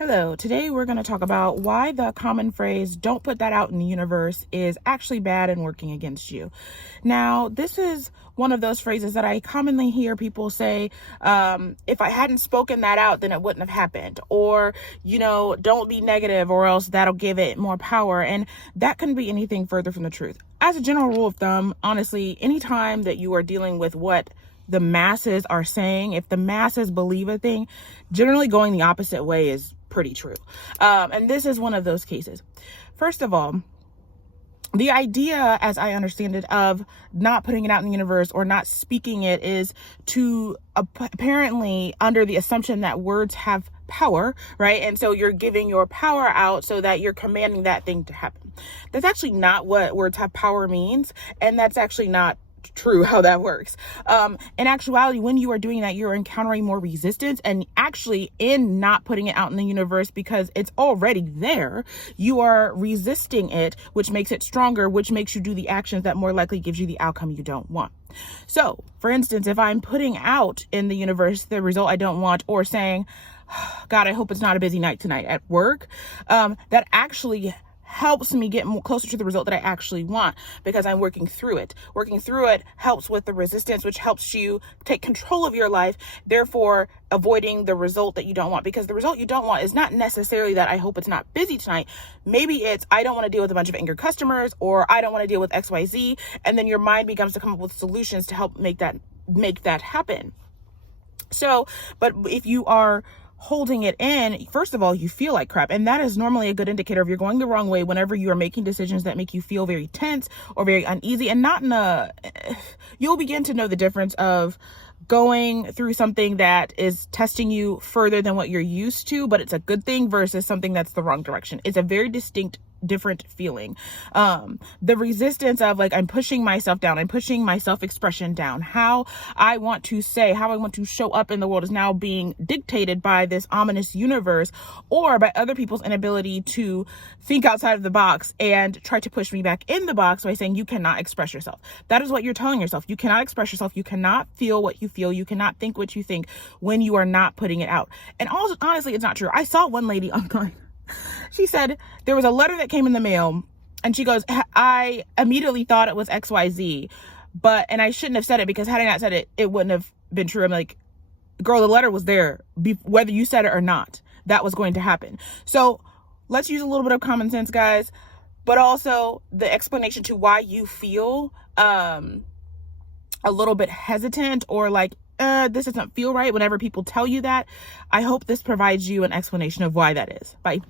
Hello, today we're going to talk about why the common phrase, don't put that out in the universe, is actually bad and working against you. Now, this is one of those phrases that I commonly hear people say, if I hadn't spoken that out, then it wouldn't have happened. Or, don't be negative or else that'll give it more power. And that couldn't be anything further from the truth. As a general rule of thumb, honestly, anytime that you are dealing with what the masses are saying, if the masses believe a thing, generally going the opposite way is pretty true. And this is one of those cases. First of all, the idea, as I understand it, of not putting it out in the universe or not speaking it is to apparently under the assumption that words have power, right? And so you're giving your power out so that you're commanding that thing to happen. That's actually not what words have power means. And that's actually not true how that works. In actuality, when you are doing that, you're encountering more resistance, and actually in not putting it out in the universe because it's already there, you are resisting it, which makes it stronger, which makes you do the actions that more likely gives you the outcome you don't want. So for instance, if I'm putting out in the universe the result I don't want, or saying, God, I hope it's not a busy night tonight at work, that actually helps me get more closer to the result that I actually want, because I'm working through it. Working through it helps with the resistance, which helps you take control of your life, therefore avoiding the result that you don't want. Because the result you don't want is not necessarily that I hope it's not busy tonight. Maybe it's I don't want to deal with a bunch of angry customers, or I don't want to deal with XYZ, and then your mind begins to come up with solutions to help make that happen. So, but if you are holding it in, first of all, you feel like crap. And that is normally a good indicator of you're going the wrong way whenever you are making decisions that make you feel very tense or very uneasy, and you'll begin to know the difference of going through something that is testing you further than what you're used to, but it's a good thing, versus something that's the wrong direction. It's a very different feeling. The resistance of I'm pushing myself down, I'm pushing my self-expression down. How I want to say, how I want to show up in the world is now being dictated by this ominous universe, or by other people's inability to think outside of the box and try to push me back in the box by saying you cannot express yourself. That is what you're telling yourself. You cannot express yourself. You cannot feel what you feel. You cannot think what you think when you are not putting it out. And also, honestly, it's not true. I saw one lady online. She said there was a letter that came in the mail, and she goes, I immediately thought it was XYZ, and I shouldn't have said it, because had I not said it, it wouldn't have been true. I'm like, girl, the letter was there. Whether you said it or not, that was going to happen. So let's use a little bit of common sense, guys, but also the explanation to why you feel a little bit hesitant, or this doesn't feel right whenever people tell you that. I hope this provides you an explanation of why that is. Bye.